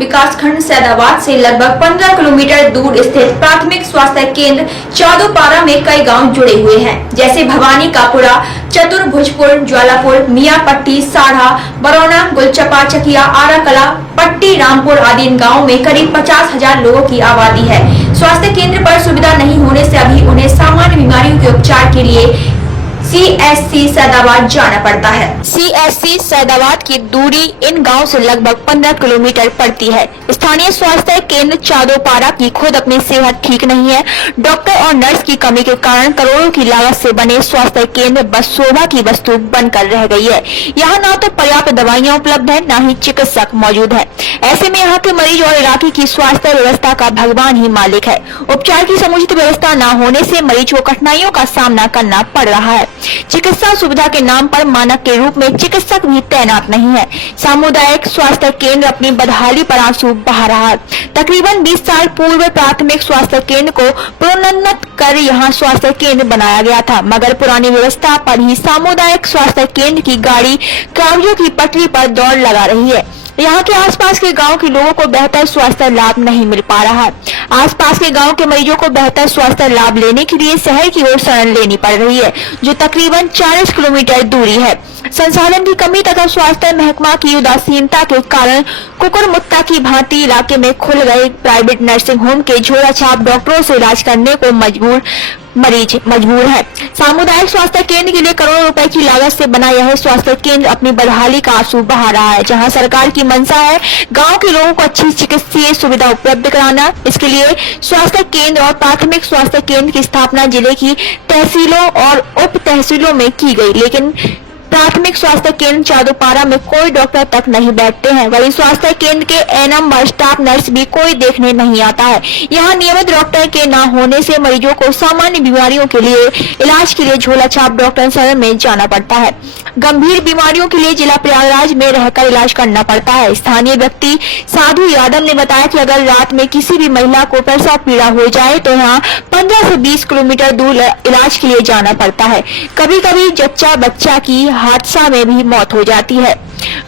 विकासखंड सैदाबाद से लगभग 15 किलोमीटर दूर स्थित प्राथमिक स्वास्थ्य केंद्र चादोपारा में कई गांव जुड़े हुए हैं, जैसे भवानी कापुरा, चतुर्भुजपुर, ज्वालापुर, मियापट्टी, साढ़ा, बरौना, गुलचपा, चकिया, आराकला, पट्टी, रामपुर आदि इन गाँवों में करीब 50,000 लोगों की आबादी है। स्वास्थ्य केंद्र पर सुविधा नहीं होने से अभी उन्हें सामान्य बीमारियों के उपचार के लिए CSC सैदाबाद जाना पड़ता है। CSC सैदाबाद की दूरी इन गांव से लगभग 15 किलोमीटर पड़ती है। स्थानीय स्वास्थ्य केंद्र चादोपारा की खुद अपनी सेहत ठीक नहीं है। डॉक्टर और नर्स की कमी के कारण करोड़ों की लागत से बने स्वास्थ्य केंद्र बस शोभा की वस्तु बनकर रह गई है। यहाँ न तो पर्याप्त दवाइयाँ उपलब्ध है, न ही चिकित्सक मौजूद है। ऐसे में यहाँ के मरीज और इलाके की स्वास्थ्य व्यवस्था का भगवान ही मालिक है। उपचार की समुचित व्यवस्था न होने से मरीज को कठिनाइयों का सामना करना पड़ रहा है। चिकित्सा सुविधा के नाम पर मानक के रूप में चिकित्सक भी तैनात नहीं है। सामुदायिक स्वास्थ्य केंद्र अपनी बदहाली पर आंसू बहा रहा है। तकरीबन 20 साल पूर्व प्राथमिक स्वास्थ्य केंद्र को प्रोन्नत कर यहाँ स्वास्थ्य केंद्र बनाया गया था, मगर पुरानी व्यवस्था पर ही सामुदायिक स्वास्थ्य केंद्र की गाड़ी कागजों की पटरी पर दौड़ लगा रही है। यहाँ के आसपास के गांव के लोगों को बेहतर स्वास्थ्य लाभ नहीं मिल पा रहा है। आसपास के गांव के मरीजों को बेहतर स्वास्थ्य लाभ लेने के लिए शहर की ओर शरण लेनी पड़ रही है, जो तकरीबन 40 किलोमीटर दूरी है। संसाधन की कमी तथा स्वास्थ्य महकमा की उदासीनता के कारण कुकुरमुत्ता की भांति इलाके में खुल गए प्राइवेट नर्सिंग होम के झोला छाप डॉक्टरों से इलाज करने को मरीज मजबूर है। सामुदायिक स्वास्थ्य केंद्र के लिए करोड़ों रुपए की लागत से बना यह स्वास्थ्य केंद्र अपनी बदहाली का आंसू बहा रहा है। जहां सरकार की मंशा है गांव के लोगों को अच्छी चिकित्सीय सुविधा उपलब्ध कराना, इसके लिए स्वास्थ्य केंद्र और प्राथमिक स्वास्थ्य केंद्र की स्थापना जिले की तहसीलों और उप तहसीलों में की गई, लेकिन प्राथमिक स्वास्थ्य केंद्र चादोपारा में कोई डॉक्टर तक नहीं बैठते हैं। वहीं स्वास्थ्य केंद्र के एनएम व स्टाफ नर्स भी कोई देखने नहीं आता है। यहाँ नियमित डॉक्टर के न होने से मरीजों को सामान्य बीमारियों के लिए इलाज के लिए झोला छाप डॉक्टर शहर में जाना पड़ता है। गंभीर बीमारियों के लिए जिला प्रयागराज में रहकर इलाज करना पड़ता है। स्थानीय व्यक्ति साधु यादव ने बताया कि अगर रात में किसी भी महिला को प्रसव पीड़ा हो जाए तो यहाँ 15 से 20 किलोमीटर दूर इलाज के लिए जाना पड़ता है। कभी कभी जच्चा बच्चा की हादसा में भी मौत हो जाती है।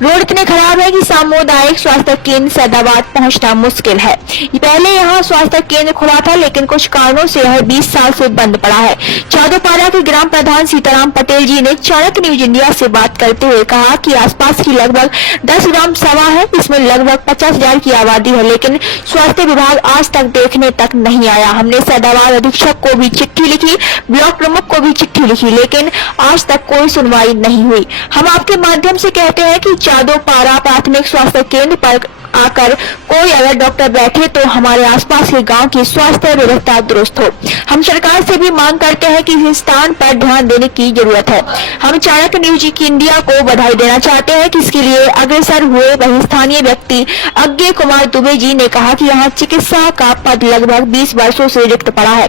रोड इतने खराब है कि सामुदायिक स्वास्थ्य केंद्र सैदाबाद पहुंचना मुश्किल है। पहले यहाँ स्वास्थ्य केंद्र खुला था, लेकिन कुछ कारणों से यह 20 साल से बंद पड़ा है। चादोपारा के ग्राम प्रधान सीताराम पटेल जी ने चाणक्य न्यूज इंडिया से बात करते हुए कहा कि आसपास की लगभग 10 ग्राम सभा है, इसमें लगभग 50,000 की आबादी है, लेकिन स्वास्थ्य विभाग आज तक देखने तक नहीं आया। हमने सैदाबाद अधीक्षक को भी चिट्ठी लिखी, ब्लॉक प्रमुख को भी चिट्ठी लिखी, लेकिन आज तक कोई सुनवाई नहीं हुई। हम आपके माध्यम से कहते हैं कि चादोपारा प्राथमिक स्वास्थ्य केंद्र पर आकर कोई अगर डॉक्टर बैठे तो हमारे आसपास के गांव की स्वास्थ्य व्यवस्था दुरुस्त हो। हम सरकार से भी मांग करते हैं कि इस स्थान पर ध्यान देने की जरूरत है। हम चाणक्य न्यूज इंडिया को बधाई देना चाहते हैं कि इसके लिए अग्रसर हुए। वही स्थानीय व्यक्ति अज्ञे कुमार दुबे जी ने कहा कि यहाँ चिकित्सा का पद लगभग 20 वर्षों से रिक्त पड़ा है।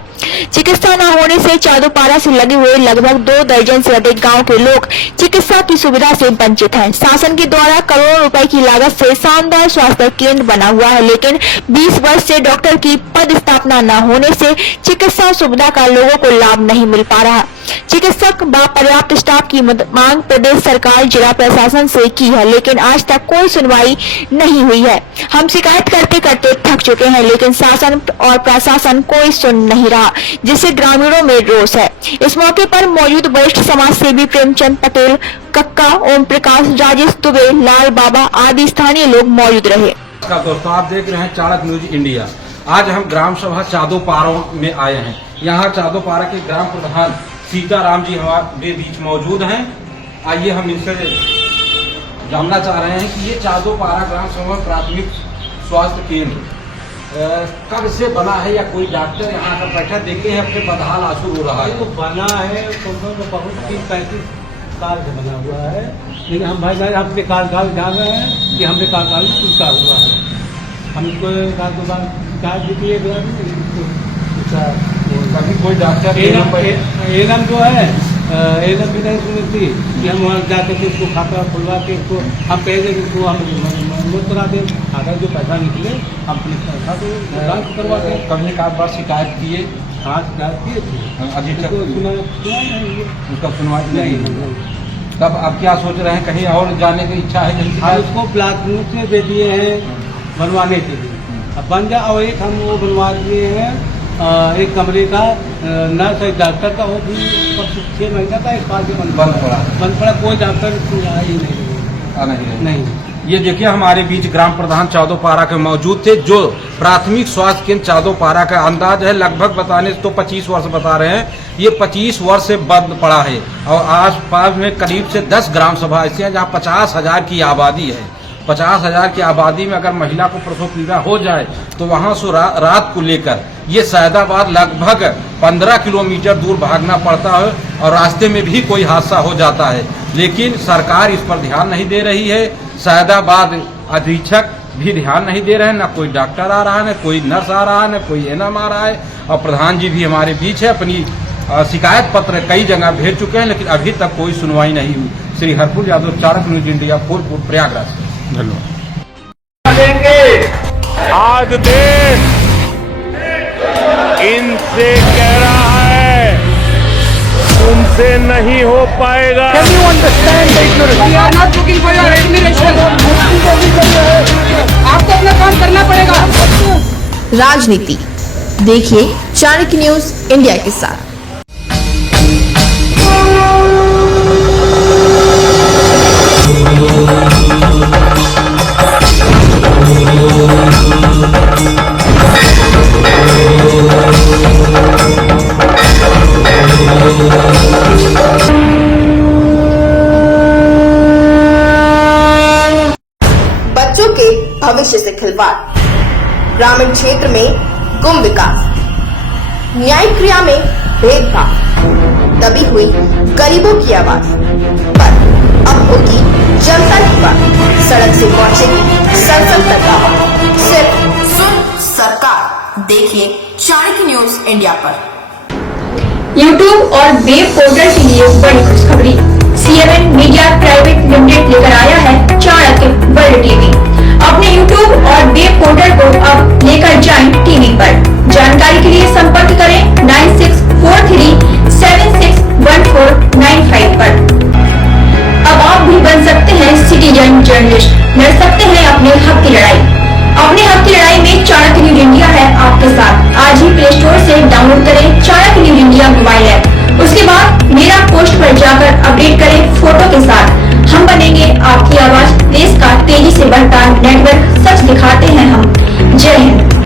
चिकित्सा न होने से चादोपारा से लगे हुए लगभग 2 दर्जन से अधिक गाँव के लोग चिकित्सा की सुविधा से वंचित है। शासन के द्वारा करोड़ों रुपए की लागत से शानदार स्वास्थ्य केंद्र बना हुआ है, लेकिन 20 वर्ष से डॉक्टर की पद स्थापना न होने से चिकित्सा सुविधा का लोगों को लाभ नहीं मिल पा रहा। चिकित्सक व पर्याप्त स्टाफ की मांग प्रदेश सरकार जिला प्रशासन से की है, लेकिन आज तक कोई सुनवाई नहीं हुई है। हम शिकायत करते करते थक चुके हैं, लेकिन शासन और प्रशासन कोई सुन नहीं रहा, जिससे ग्रामीणों में रोष है। इस मौके पर मौजूद वरिष्ठ समाज सेवी प्रेमचंद पटेल, कक्का, ओम प्रकाश, राजेश दुबे, लाल बाबा आदि स्थानीय लोग मौजूद रहे। दोस्तों, आप देख रहे हैं चाणक्य न्यूज इंडिया। आज हम ग्राम सभा चादोपारा में आए हैं। यहाँ चादोपारा के ग्राम प्रधान सीताराम जी हमारे बीच मौजूद हैं। आइए हम इनसे जानना चाह रहे हैं कि ये चादोपारा ग्राम सभा प्राथमिक स्वास्थ्य केंद्र कब से बना है, या कोई डॉक्टर यहाँ का बैठा देखे हैं अपने बदहाल आंसू रो रहा है? तो बना है तो बहुत 30-35 साल से बना हुआ है, लेकिन हम भाई अपने कार्यकाल जान रहे हैं कि हमने कार्यकाल में टूटा हुआ है। हम इसको कभी कोई डॉक्टर एनम जो है एनम भी नहीं सुनी थी कि हम वहाँ जाके थे इसको खाता खुलवा के इसको हम कह दें इसको हम मुफ्त करा दें, अगर जो पैसा निकले हम अपने पैसा तो करवा दें। कभी एक बार शिकायत किए? हाँ, शिकायत किए थे, अभी तक उसका सुनवाई नहीं। तब आप क्या सोच रहे हैं, कहीं और जाने की इच्छा है? हम उसको ब्लॉक से दे दिए हैं, बनवाने के लिए। अब बन जा, और एक हम वो बनवा दिए हैं एक कमरे का, नर्स एक डॉक्टर का, वो भी 6 महीना का एक पास बंद पड़ा, कोई डॉक्टर आ ही नहीं। ये देखिए हमारे बीच ग्राम प्रधान चौदोपारा के मौजूद थे, जो प्राथमिक स्वास्थ्य केंद्र चौदोपारा का अंदाज है लगभग बताने तो 25 वर्ष बता रहे हैं, ये 25 वर्ष से बंद पड़ा है। और आस पास में करीब से 10 ग्राम सभा ऐसी हैं जहाँ 50,000 की आबादी है। 50,000 की आबादी में अगर महिला को प्रसव पीड़ा हो जाए तो वहाँ से रात को लेकर ये सैदाबाद लगभग 15 किलोमीटर दूर भागना पड़ता है और रास्ते में भी कोई हादसा हो जाता है। लेकिन सरकार इस पर ध्यान नहीं दे रही है। सैदाबाद अधीक्षक भी ध्यान नहीं दे रहे हैं, न कोई डॉक्टर आ रहा है, न कोई नर्स आ रहा है, न कोई एनएम आ रहा है। और प्रधान जी भी हमारे बीच है, अपनी शिकायत पत्र कई जगह भेज चुके हैं, लेकिन अभी तक कोई सुनवाई नहीं हुई। Shri Harpul Yadav, Chanakya news India, Phulpur, Prayagraj. धन्यवाद। आज देश इनसे कह रहा है तुमसे नहीं हो पाएगा। आपको अपना काम करना पड़ेगा। राजनीति देखिए चाणक्य न्यूज इंडिया के साथ। बच्चों के भविष्य से खिलवाड़, ग्रामीण क्षेत्र में गुम विकास, न्यायिक क्रिया में भेदभाव, दबी हुई गरीबों की आवाज, पर अब होगी जनता की बात। सड़क से पहुंचेगी संसद तक आवाज। सिर्फ सुन सरकार, देखिए चाणक्य न्यूज इंडिया पर। यूट्यूब और वेब पोर्टल के लिए बड़ी खुशखबरी। CNN मीडिया प्राइवेट लिमिटेड लेकर आया है चाणक्य वर्ल्ड टीवी। अपने यूट्यूब और वेब पोर्टल को अब लेकर जाएं टीवी पर। जानकारी के लिए संपर्क करें 9643761495 पर। अब आप भी बन सकते हैं सिटीजन जर्नलिस्ट, लड़ सकते हैं अपने हक की लड़ाई। अपने हक की लड़ाई में चाणक्य न्यूज इंडिया है आपके साथ। आज ही प्ले स्टोर से डाउनलोड करें Chanakya news India mobile app. उसके बाद मेरा पोस्ट पर जाकर अपडेट करें फोटो के साथ। हम बनेंगे आपकी आवाज, देश का तेजी से बढ़ता नेटवर्क